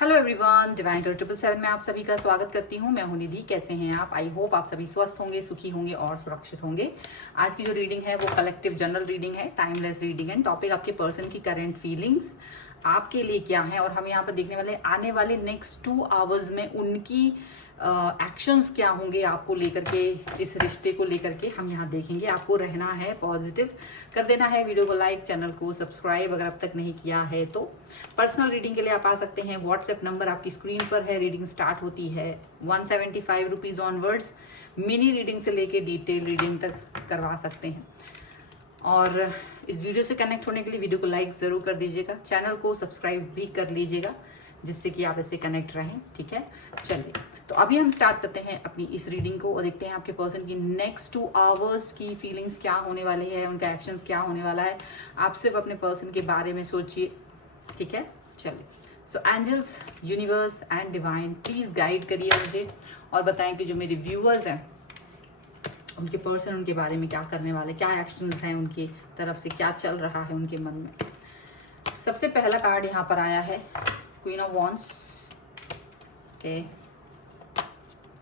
Hello everyone, divine 777 में आप सभी का स्वागत करती हूँ। मैं हूँ निधि। कैसे हैं आप? आई होप आप सभी स्वस्थ होंगे, सुखी होंगे और सुरक्षित होंगे। आज की जो रीडिंग है वो कलेक्टिव जनरल रीडिंग है, टाइमलेस रीडिंग है। टॉपिक आपके पर्सन की करंट फीलिंग्स आपके लिए क्या है और हम यहाँ पर देखने वाले आने वाले नेक्स्ट 2 आवर्स में उनकी एक्शंस क्या होंगे आपको लेकर के, इस रिश्ते को लेकर के हम यहाँ देखेंगे। आपको रहना है पॉजिटिव, कर देना है वीडियो को लाइक, चैनल को सब्सक्राइब अगर अब तक नहीं किया है तो। पर्सनल रीडिंग के लिए आप आ सकते हैं। व्हाट्सएप नंबर आपकी स्क्रीन पर है। रीडिंग स्टार्ट होती है 175 रुपीज़ ऑनवर्ड्स। मिनी रीडिंग से लेके डिटेल रीडिंग तक करवा सकते हैं। और इस वीडियो से कनेक्ट होने के लिए वीडियो को लाइक ज़रूर कर दीजिएगा, चैनल को सब्सक्राइब भी कर लीजिएगा जिससे कि आप इससे कनेक्ट रहें। ठीक है, चलिए तो अभी हम स्टार्ट करते हैं अपनी इस रीडिंग को और देखते हैं आपके पर्सन की नेक्स्ट 2 आवर्स की फीलिंग्स क्या होने वाली है, उनका एक्शंस क्या होने वाला है। आप सिर्फ अपने पर्सन के बारे में सोचिए। ठीक है, चलिए। So angels, universe and divine, please guide करिए मुझे और बताएं कि जो मेरे व्यूअर्स हैं उनके पर्सन उनके बारे में क्या करने वाले, क्या एक्शंस हैं उनकी तरफ से, क्या चल रहा है उनके मन में। सबसे पहला कार्ड यहाँ पर आया है क्वीन ऑफ वॉन्ड्स। ओके,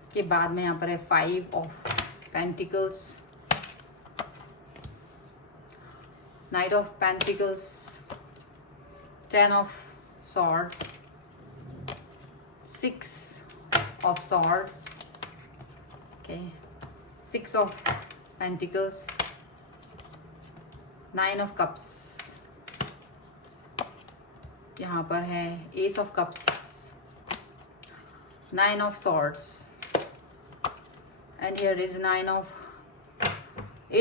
इसके बाद में यहाँ पर है 5 of pentacles, night of pentacles, 10 of swords, 6 of swords, okay, 6 of pentacles, 9 of cups, यहाँ पर है ace of cups, 9 of swords, and here is 8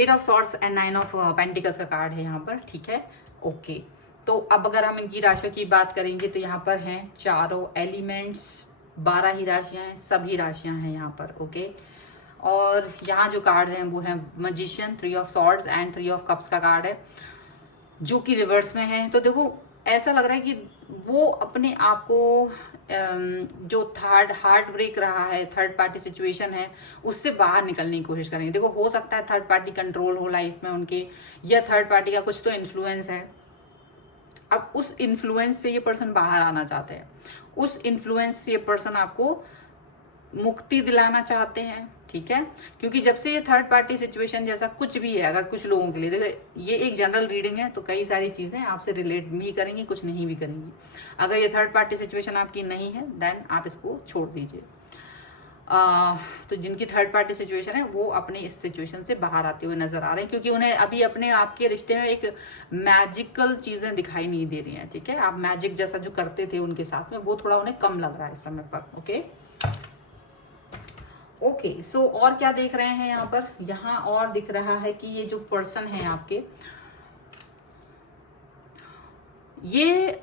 of swords and 9 of pentacles का कार्ड है यहाँ पर। ठीक है, ओके। तो अब अगर हम इनकी राशियों की बात करेंगे तो यहाँ पर हैं चारों एलिमेंट्स, 12 ही राशियां हैं, सभी राशियां हैं यहाँ पर। ओके, और यहाँ जो कार्ड हैं वो है magician, 3 of swords and 3 of cups का कार्ड है जो कि रिवर्स में है। तो देखो ऐसा लग रहा है कि वो अपने आप को जो हार्ट ब्रेक रहा है, थर्ड पार्टी सिचुएशन है, उससे बाहर निकलने की कोशिश करेंगे। देखो हो सकता है थर्ड पार्टी कंट्रोल हो लाइफ में उनके, या थर्ड पार्टी का कुछ तो इन्फ्लुएंस है। अब उस इन्फ्लुएंस से ये पर्सन बाहर आना चाहते हैं, उस इन्फ्लुएंस से ये पर्सन आपको मुक्ति दिलाना चाहते हैं। ठीक है, क्योंकि जब से ये थर्ड पार्टी सिचुएशन जैसा कुछ भी है, अगर कुछ लोगों के लिए, देखो ये एक जनरल रीडिंग है तो कई सारी चीजें आपसे रिलेट भी करेंगी, कुछ नहीं भी करेंगी। अगर ये थर्ड पार्टी सिचुएशन आपकी नहीं है देन आप इसको छोड़ दीजिए। तो जिनकी थर्ड पार्टी सिचुएशन है वो अपनी इस सिचुएशन से बाहर आते हुए नजर आ रहे हैं, क्योंकि उन्हें अभी अपने आप के रिश्ते में एक मैजिकल चीजें दिखाई नहीं दे रही हैं। ठीक है, आप मैजिक जैसा जो करते थे उनके साथ में वो थोड़ा उन्हें कम लग रहा है इस समय पर। ओके ओके, सो और क्या देख रहे हैं यहाँ पर? यहाँ और दिख रहा है कि ये जो पर्सन है आपके, ये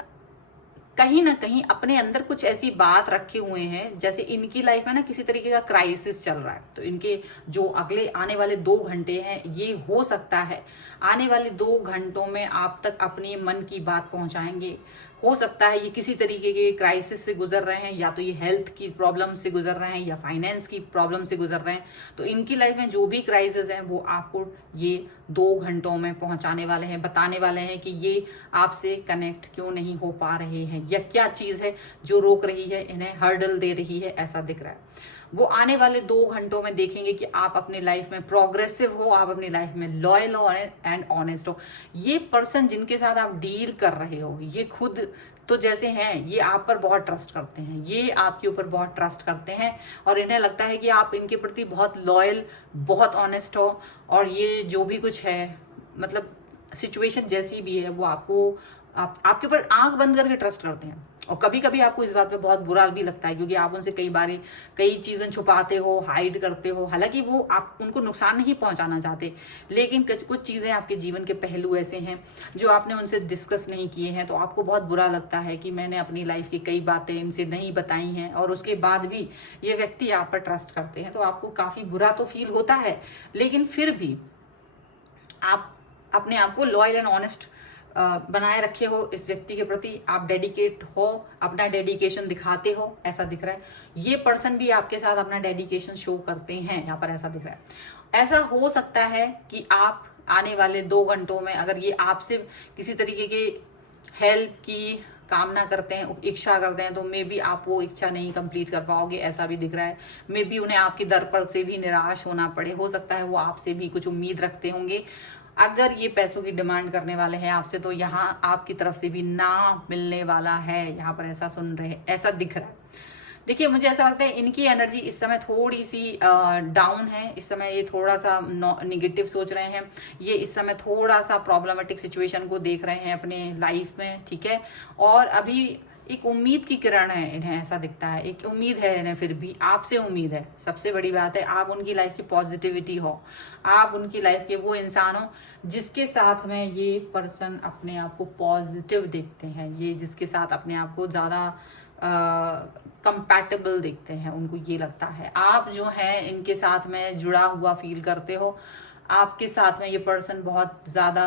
कहीं ना कहीं अपने अंदर कुछ ऐसी बात रखे हुए हैं, जैसे इनकी लाइफ में ना किसी तरीके का क्राइसिस चल रहा है। तो इनके जो अगले आने वाले 2 घंटे हैं, ये हो सकता है आने वाले 2 घंटों में आप तक अपनी मन की बात पहुंचाएंगे। हो सकता है ये किसी तरीके के क्राइसिस से गुजर रहे हैं, या तो ये हेल्थ की प्रॉब्लम से गुजर रहे हैं या फाइनेंस की प्रॉब्लम से गुजर रहे हैं। तो इनकी लाइफ में जो भी क्राइसिस हैं वो आपको ये 2 घंटों में पहुंचाने वाले हैं, बताने वाले हैं कि ये आपसे कनेक्ट क्यों नहीं हो पा रहे हैं, या क्या चीज है जो रोक रही है, इन्हें हर्डल दे रही है, ऐसा दिख रहा है। वो आने वाले 2 घंटों में देखेंगे कि आप अपनी लाइफ में प्रोग्रेसिव हो, आप अपनी लाइफ में लॉयल हो एंड ऑनेस्ट हो। ये पर्सन जिनके साथ आप डील कर रहे हो, ये खुद तो जैसे हैं, ये आप पर बहुत ट्रस्ट करते हैं, ये आपके ऊपर बहुत ट्रस्ट करते हैं और इन्हें लगता है कि आप इनके प्रति बहुत लॉयल, बहुत ऑनेस्ट हो। और ये जो भी कुछ है, मतलब सिचुएशन जैसी भी है, वो आपके ऊपर आंख बंद करके ट्रस्ट करते हैं। और कभी कभी आपको इस बात पे बहुत बुरा भी लगता है, क्योंकि आप उनसे कई चीजें छुपाते हो, हाइड करते हो। हालांकि वो आप उनको नुकसान नहीं पहुंचाना चाहते, लेकिन कुछ चीजें आपके जीवन के पहलू ऐसे हैं जो आपने उनसे डिस्कस नहीं किए हैं। तो आपको बहुत बुरा लगता है कि मैंने अपनी लाइफ की कई बातें इनसे नहीं बताई हैं, और उसके बाद भी ये व्यक्ति आप पर ट्रस्ट करते हैं। तो आपको काफी बुरा तो फील होता है, लेकिन फिर भी आप अपने आप को लॉयल एंड ऑनेस्ट बनाए रखे हो इस व्यक्ति के प्रति, आप डेडिकेट हो, अपना डेडिकेशन दिखाते हो, ऐसा दिख रहा है। ये पर्सन भी आपके साथ अपना डेडिकेशन शो करते हैं, यहाँ पर ऐसा दिख रहा है। ऐसा हो सकता है कि आप आने वाले 2 घंटों में, अगर ये आपसे किसी तरीके के हेल्प की कामना करते हैं, इच्छा करते हैं, तो मे बी आप वो इच्छा नहीं कंप्लीट कर पाओगे, ऐसा भी दिख रहा है। मे बी उन्हें आपकी दर पर से भी निराश होना पड़े, हो सकता है वो आपसे भी कुछ उम्मीद रखते होंगे। अगर ये पैसों की डिमांड करने वाले हैं आपसे, तो यहाँ आपकी तरफ से भी ना मिलने वाला है, यहाँ पर ऐसा सुन रहे, ऐसा दिख रहा है। देखिए, मुझे ऐसा लगता है इनकी एनर्जी इस समय थोड़ी सी डाउन है। इस समय ये थोड़ा सा निगेटिव सोच रहे हैं, ये इस समय थोड़ा सा प्रॉब्लमेटिक सिचुएशन को देख रहे हैं अपने लाइफ में, ठीक है। और अभी एक उम्मीद की किरण है इन्हें, ऐसा दिखता है, एक उम्मीद है इन्हें, फिर भी आपसे उम्मीद है। सबसे बड़ी बात है, आप उनकी लाइफ की पॉजिटिविटी हो, आप उनकी लाइफ के वो इंसान हो जिसके साथ में ये पर्सन अपने आप को पॉजिटिव देखते हैं, ये जिसके साथ अपने आप को ज़्यादा कंपैटिबल देखते हैं। उनको ये लगता है आप जो है इनके साथ में जुड़ा हुआ फील करते हो, आपके साथ में ये पर्सन बहुत ज़्यादा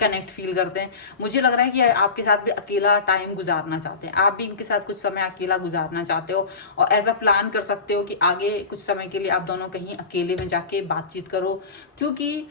कनेक्ट फील करते हैं। मुझे लग रहा है कि आपके साथ भी अकेला टाइम गुजारना चाहते हैं, आप भी इनके साथ कुछ समय अकेला गुजारना चाहते हो, और ऐसा प्लान कर सकते हो कि आगे कुछ समय के लिए आप दोनों कहीं अकेले में जाके बातचीत करो। क्योंकि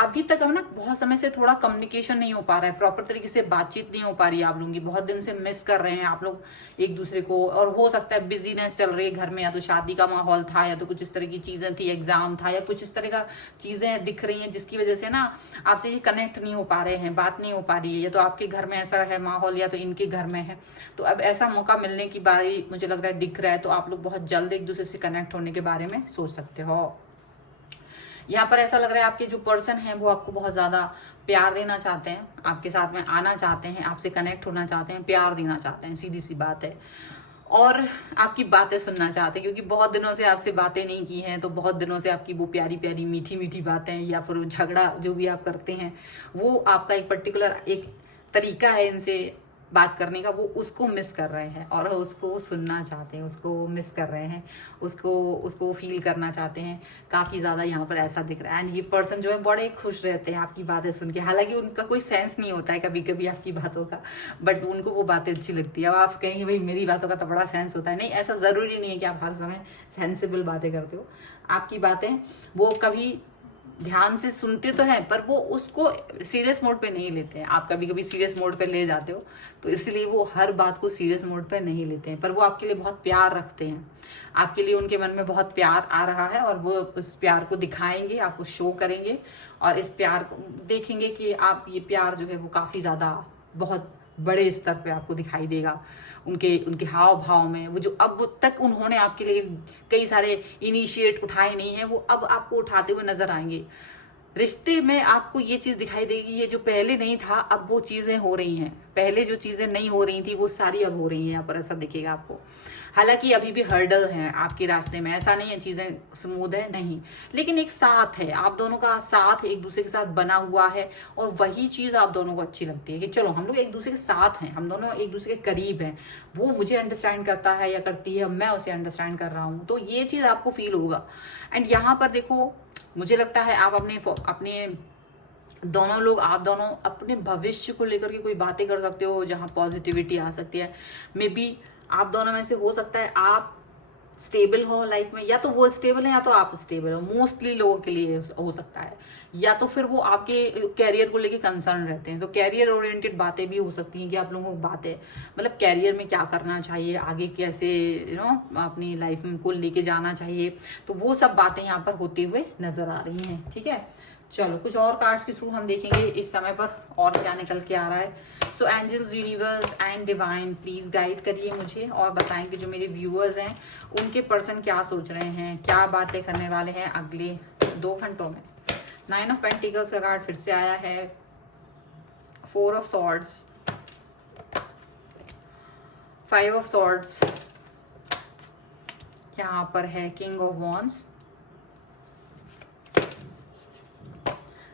अभी तक हम ना बहुत समय से थोड़ा कम्युनिकेशन नहीं हो पा रहा है, प्रॉपर तरीके से बातचीत नहीं हो पा रही है आप लोगों की, बहुत दिन से मिस कर रहे हैं आप लोग एक दूसरे को। और हो सकता है बिजीनेस चल रही है घर में, या तो शादी का माहौल था, या तो कुछ इस तरह की चीजें थी, एग्जाम था, या कुछ इस तरह का चीजें दिख रही हैं जिसकी वजह से ना आपसे ये कनेक्ट नहीं हो पा रहे हैं, बात नहीं हो पा रही है। या तो आपके घर में ऐसा है माहौल, या तो इनके घर में है। तो अब ऐसा मौका मिलने की बारी मुझे लग रहा है दिख रहा है, तो आप लोग बहुत जल्द एक दूसरे से कनेक्ट होने के बारे में सोच सकते हो। यहाँ पर ऐसा लग रहा है आपके जो पर्सन है वो आपको बहुत ज्यादा प्यार देना चाहते हैं, आपके साथ में आना चाहते हैं, आपसे कनेक्ट होना चाहते हैं, प्यार देना चाहते हैं, सीधी सी बात है। और आपकी बातें सुनना चाहते हैं, क्योंकि बहुत दिनों से आपसे बातें नहीं की हैं, तो बहुत दिनों से आपकी वो प्यारी प्यारी मीठी मीठी बातें, या फिर झगड़ा जो भी आप करते हैं, वो आपका एक पर्टिकुलर एक तरीका है इनसे बात करने का, वो उसको मिस कर रहे हैं और उसको सुनना चाहते हैं, उसको मिस कर रहे हैं, उसको फील करना चाहते हैं काफ़ी ज़्यादा। यहाँ पर ऐसा दिख रहा है। एंड ये पर्सन जो है बड़े खुश रहते हैं आपकी बातें सुन के, हालांकि उनका कोई सेंस नहीं होता है कभी कभी आपकी बातों का, बट उनको वो बातें अच्छी लगती है। अब आप कहेंगे भाई मेरी बातों का तो बड़ा सेंस होता है, नहीं, ऐसा ज़रूरी नहीं है कि आप हर समय सेंसिबल बातें करते हो। आपकी बातें वो कभी ध्यान से सुनते तो हैं, पर वो उसको सीरियस मोड पे नहीं लेते हैं। आप कभी कभी सीरियस मोड पे ले जाते हो, तो इसलिए वो हर बात को सीरियस मोड पे नहीं लेते हैं, पर वो आपके लिए बहुत प्यार रखते हैं। आपके लिए उनके मन में बहुत प्यार आ रहा है, और वो उस प्यार को दिखाएंगे, आपको शो करेंगे, और इस प्यार को देखेंगे कि आप ये प्यार जो है वो काफ़ी ज़्यादा बहुत बड़े स्तर पे आपको दिखाई देगा उनके हाव भाव में। वो जो अब तक उन्होंने आपके लिए कई सारे इनिशिएट उठाए नहीं है, वो अब आपको उठाते हुए नजर आएंगे। रिश्ते में आपको ये चीज दिखाई देगी, ये जो पहले नहीं था अब वो चीजें हो रही हैं, पहले जो चीजें नहीं हो रही थी वो सारी अब हो रही हैं। यहाँ पर ऐसा दिखेगा आपको। हालांकि अभी भी हर्डल हैं आपके रास्ते में, ऐसा नहीं है चीजें स्मूथ है, नहीं, लेकिन एक साथ है, आप दोनों का साथ एक दूसरे के साथ बना हुआ है, और वही चीज आप दोनों को अच्छी लगती है कि चलो हम लोग एक दूसरे के साथ हैं, हम दोनों एक दूसरे के करीब हैं, वो मुझे अंडरस्टैंड करता है या करती है, मैं उसे अंडरस्टैंड कर रहा हूँ, तो ये चीज आपको फील होगा। एंड यहाँ पर देखो, मुझे लगता है आप अपने दोनों लोग, आप दोनों अपने भविष्य को लेकर के कोई बातें कर सकते हो जहाँ पॉजिटिविटी आ सकती है। मे बी आप दोनों में से हो सकता है आप स्टेबल हो लाइफ में, या तो वो स्टेबल है या तो आप स्टेबल हो, मोस्टली लोगों के लिए हो सकता है, या तो फिर वो आपके कैरियर को लेके कंसर्न रहते हैं, तो कैरियर ओरिएंटेड बातें भी हो सकती हैं कि आप लोगों को बातें मतलब कैरियर में क्या करना चाहिए, आगे कैसे अपनी लाइफ में को लेके जाना चाहिए, तो वो सब बातें यहाँ पर होते हुए नजर आ रही हैं। ठीक है, चलो कुछ और कार्ड्स के थ्रू हम देखेंगे इस समय पर और क्या निकल के आ रहा है। So angels, universe and divine please guide करिए मुझे, और बताएं कि जो मेरे व्यूअर्स हैं उनके पर्सन क्या सोच रहे हैं, क्या बातें करने वाले हैं अगले 2 घंटों में। 9 ऑफ पेंटिकल्स का कार्ड फिर से आया है, 4 ऑफ सॉर्ड्स, 5 ऑफ सॉर्ड्स, यहाँ पर है king of wands,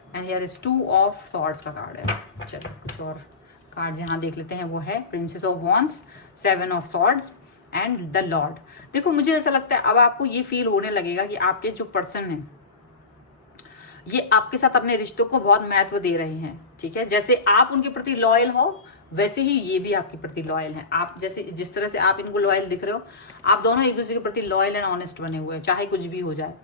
and here is 2 of swords का कार्ड है। चलो कुछ और कार्ड यहाँ देख लेते हैं, वो है princess of wands, 7 of swords and the Lord. देखो मुझे ऐसा लगता है अब आपको ये फील होने लगेगा कि आपके जो पर्सन है ये आपके साथ अपने रिश्तों को बहुत महत्व दे रहे हैं। ठीक है, जैसे आप उनके प्रति लॉयल हो वैसे ही ये भी आपके प्रति लॉयल हैं। आप जैसे जिस तरह से आप इनको लॉयल दिख रहे हो, आप दोनों एक दूसरे के प्रति लॉयल एंड ऑनेस्ट बने हुए हैं, चाहे कुछ भी हो जाए।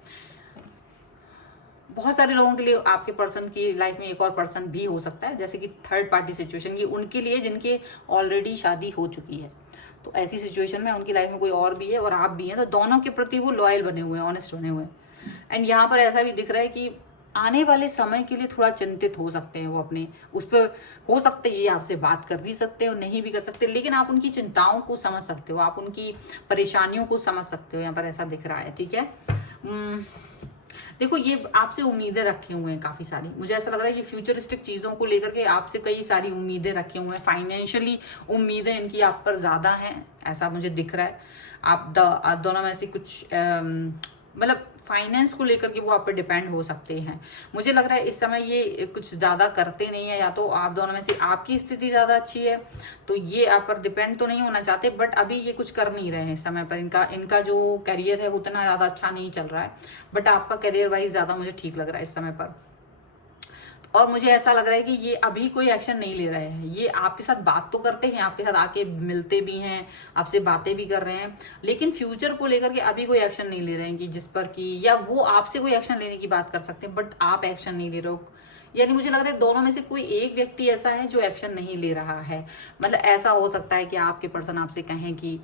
बहुत सारे लोगों के लिए आपके पर्सन की लाइफ में एक और पर्सन भी हो सकता है, जैसे कि थर्ड पार्टी सिचुएशन, ये उनके लिए जिनके ऑलरेडी शादी हो चुकी है। तो ऐसी सिचुएशन में उनकी लाइफ में कोई और भी है और आप भी हैं, तो दोनों के प्रति वो लॉयल बने हुए हैं, ऑनेस्ट बने हुए हैं। एंड यहाँ पर ऐसा भी दिख रहा है कि आने वाले समय के लिए थोड़ा चिंतित हो सकते हैं वो अपने उस पर, हो सकते हैं ये आपसे बात कर भी सकते हैं और नहीं भी कर सकते, लेकिन आप उनकी चिंताओं को समझ सकते हो, आप उनकी परेशानियों को समझ सकते हो, यहाँ पर ऐसा दिख रहा है। ठीक है, देखो ये आपसे उम्मीदें रखे हुए हैं काफी सारी, मुझे ऐसा लग रहा है ये फ्यूचरिस्टिक चीजों को लेकर के आपसे कई सारी उम्मीदें रखे हुए हैं, फाइनेंशियली उम्मीदें इनकी आप पर ज्यादा हैं, ऐसा मुझे दिख रहा है। आप दोनों में से कुछ मतलब फाइनेंस को लेकर के वो आप पे डिपेंड हो सकते हैं। मुझे लग रहा है इस समय ये कुछ ज्यादा करते नहीं है, या तो आप दोनों में से आपकी स्थिति ज्यादा अच्छी है तो ये आप पर डिपेंड तो नहीं होना चाहते, बट अभी ये कुछ कर नहीं रहे हैं इस समय पर। इनका जो करियर है वो उतना ज्यादा अच्छा नहीं चल रहा है, बट आपका करियर वाइज ज्यादा मुझे ठीक लग रहा है इस समय पर। और मुझे ऐसा लग रहा है कि ये अभी कोई एक्शन नहीं ले रहे हैं, ये आपके साथ बात तो करते हैं, आपके साथ आके मिलते भी हैं, आपसे बातें भी कर रहे हैं, लेकिन फ्यूचर को लेकर के अभी कोई एक्शन नहीं ले रहे हैं कि जिस पर कि, या वो आपसे कोई एक्शन लेने की बात कर सकते हैं बट आप एक्शन नहीं ले रहे हो। यानी मुझे लग रहा है दोनों में से कोई एक व्यक्ति ऐसा है जो एक्शन नहीं ले रहा है। मतलब ऐसा हो सकता है कि आपके पर्सन आपसे कहें कि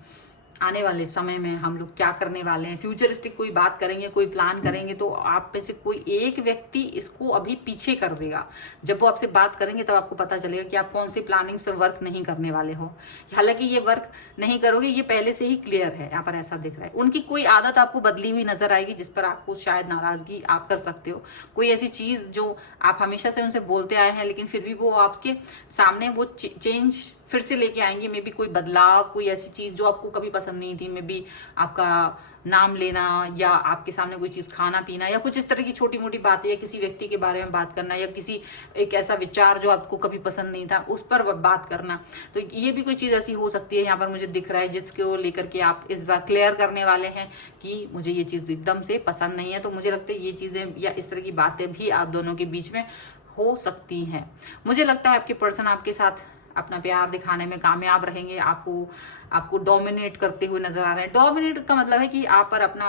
आने वाले समय में हम लोग क्या करने वाले हैं, फ्यूचरिस्टिक कोई बात करेंगे, कोई प्लान करेंगे, तो आप में से कोई एक व्यक्ति इसको अभी पीछे कर देगा। जब वो आपसे बात करेंगे तब आपको पता चलेगा कि आप कौन सी प्लानिंग्स पे वर्क नहीं करने वाले हो। हालांकि ये वर्क नहीं करोगे, ये पहले से ही क्लियर है, यहाँ पर ऐसा दिख रहा है। उनकी कोई आदत आपको बदली हुई नजर आएगी जिस पर आपको शायद नाराजगी आप कर सकते हो। कोई ऐसी चीज जो आप हमेशा से उनसे बोलते आए हैं लेकिन फिर भी वो आपके सामने वो चेंज फिर से लेके आएंगे, मे बी कोई बदलाव, कोई ऐसी चीज जो आपको कभी पसंद नहीं थी, मे बी आपका नाम लेना या आपके सामने कोई चीज खाना पीना या कुछ इस तरह की छोटी मोटी बातें, या किसी व्यक्ति के बारे में बात करना, या किसी एक ऐसा विचार जो आपको कभी पसंद नहीं था उस पर बात करना। तो ये भी कोई चीज ऐसी हो सकती है यहाँ पर मुझे दिख रहा है, जिसको लेकर के आप इस बार क्लियर करने वाले हैं कि मुझे ये चीज एकदम से पसंद नहीं है। तो मुझे लगता है ये चीजें या इस तरह की बातें भी आप दोनों के बीच में हो सकती हैं। मुझे लगता है आपके पर्सन आपके साथ अपना प्यार दिखाने में कामयाब रहेंगे, आपको डोमिनेट करते हुए नजर आ रहे हैं। डोमिनेट का मतलब है कि आप पर अपना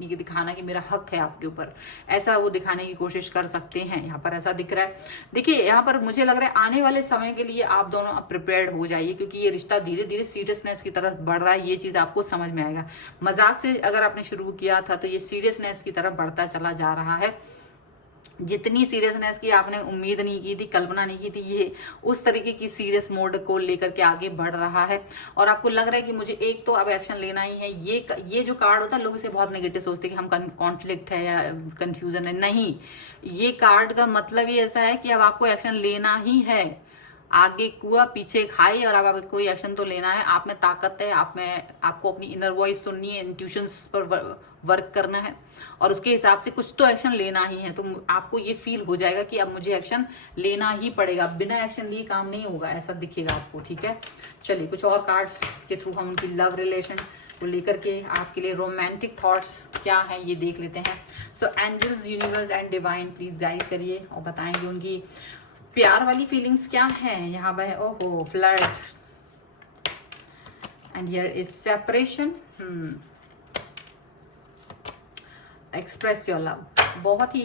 ये दिखाना कि मेरा हक है आपके ऊपर, ऐसा वो दिखाने की कोशिश कर सकते हैं, यहाँ पर ऐसा दिख रहा है। देखिए यहाँ पर मुझे लग रहा है आने वाले समय के लिए आप दोनों अब प्रिपेयर्ड हो जाइए, क्योंकि ये रिश्ता धीरे धीरे सीरियसनेस की तरफ बढ़ रहा है। ये चीज आपको समझ में आएगा। मजाक से अगर आपने शुरू किया था तो ये सीरियसनेस की तरफ बढ़ता चला जा रहा है। जितनी सीरियसनेस की आपने उम्मीद नहीं की थी, कल्पना नहीं की थी, ये उस तरीके की सीरियस मोड को लेकर के आगे बढ़ रहा है। और आपको लग रहा है कि मुझे एक तो अब एक्शन लेना ही है। ये जो कार्ड होता है लोग इसे बहुत नेगेटिव सोचते हैं कि हम कॉन्फ्लिक्ट है या कंफ्यूजन है। नहीं, ये कार्ड का मतलब ही ऐसा है कि अब आपको एक्शन लेना ही है। आगे कुआ पीछे खाई, और अब आपको कोई एक्शन तो लेना है। आप में ताकत है, आपको अपनी इनर वॉइस सुननी है, इंट्यूशंस पर वर्क करना है और उसके हिसाब से कुछ तो एक्शन लेना ही है। तो आपको ये फील हो जाएगा कि अब मुझे एक्शन लेना ही पड़ेगा, बिना एक्शन लिए काम नहीं होगा, ऐसा दिखेगा आपको। ठीक है, चलिए कुछ और कार्ड्स के थ्रू हम उनकी लव रिलेशन को लेकर के आपके लिए रोमांटिक थॉट्स क्या है ये देख लेते हैं। So angels, universe and divine please guide करिए और बताएंगे उनकी प्यार वाली फीलिंग्स क्या है। यहाँ पर ओहो flirt and here is separation, express your love. बहुत ही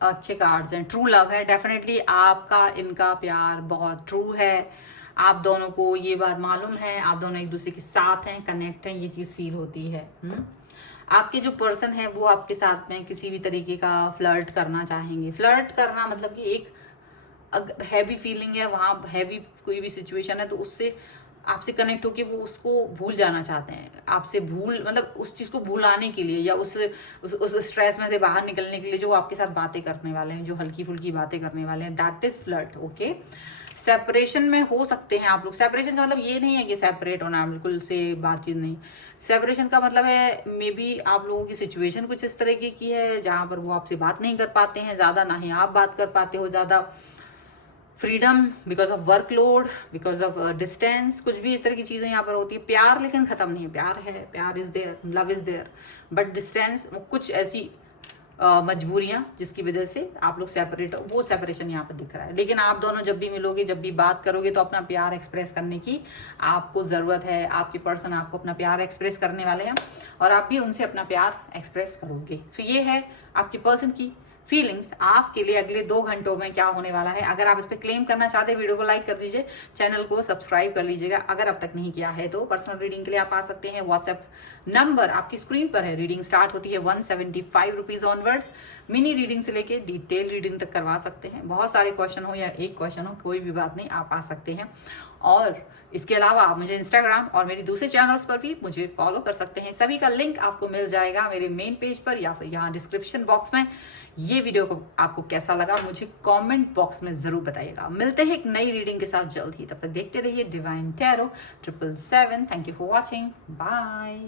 अच्छे कार्ड्स हैं। ट्रू लव है, डेफिनेटली आपका इनका प्यार बहुत ट्रू है। आप दोनों को ये बात मालूम है, आप दोनों एक दूसरे के साथ हैं, कनेक्ट हैं, ये चीज फील होती है। आपके जो पर्सन है वो आपके साथ में किसी भी तरीके का फ्लर्ट करना चाहेंगे। फ्लर्ट करना मतलब कि एक अगर हैवी फीलिंग है, वहां हैवी कोई भी सिचुएशन है तो उससे आपसे कनेक्ट होके वो उसको भूल जाना चाहते हैं। आपसे मतलब उस चीज को भुलाने के लिए या उस स्ट्रेस में से बाहर निकलने के लिए जो आपके साथ बातें करने वाले हैं, जो हल्की फुल्की बातें करने वाले हैं, that is flirt. Okay, separation में हो सकते हैं आप लोग। सेपरेशन का मतलब ये नहीं है कि सेपरेट होना, बिल्कुल से बातचीत नहीं। सेपरेशन का मतलब है मे बी आप लोगों की सिचुएशन कुछ इस तरीके की है जहां पर वो आपसे बात नहीं कर पाते हैं ज्यादा, ना ही आप बात कर पाते हो ज्यादा। Freedom because of workload, because of distance, कुछ भी इस तरह की चीजें यहाँ पर होती है। प्यार लेकिन खत्म नहीं है, प्यार है, प्यार is there, love is there, but distance कुछ ऐसी मजबूरियां जिसकी वजह से आप लोग सेपरेट हो, वो सेपरेशन यहाँ पर दिख रहा है। लेकिन आप दोनों जब भी मिलोगे, जब भी बात करोगे, तो अपना प्यार एक्सप्रेस करने की आपको जरूरत है। आपके पर्सन आपको अपना प्यार एक्सप्रेस करने वाले हैं और आप भी उनसे अपना प्यार एक्सप्रेस करोगे। सो ये है आपके पर्सन की फीलिंग्स आपके लिए अगले 2 घंटों में क्या होने वाला है। अगर आप इस पर क्लेम करना चाहते हैं, वीडियो को लाइक कर दीजिए, चैनल को सब्सक्राइब कर लीजिएगा अगर अब तक नहीं किया है तो। पर्सनल रीडिंग के लिए आप आ सकते हैं, व्हाट्सएप नंबर आपकी स्क्रीन पर है। रीडिंग स्टार्ट होती है 175 रुपीज ऑनवर्ड्स। मिनी रीडिंग से लेके डिटेल रीडिंग तक करवा सकते हैं। बहुत सारे क्वेश्चन हो या एक क्वेश्चन हो, कोई भी बात नहीं, आप आ सकते हैं। और इसके अलावा आप मुझे इंस्टाग्राम और मेरी दूसरे चैनल्स पर भी मुझे फॉलो कर सकते हैं। सभी का लिंक आपको मिल जाएगा मेरे मेन पेज पर या फिर यहाँ डिस्क्रिप्शन बॉक्स में। ये वीडियो को आपको कैसा लगा मुझे कमेंट बॉक्स में जरूर बताइएगा। मिलते हैं एक नई रीडिंग के साथ जल्द ही, तब तक देखते रहिए Divine Tarot 777। Thank you for watching, bye.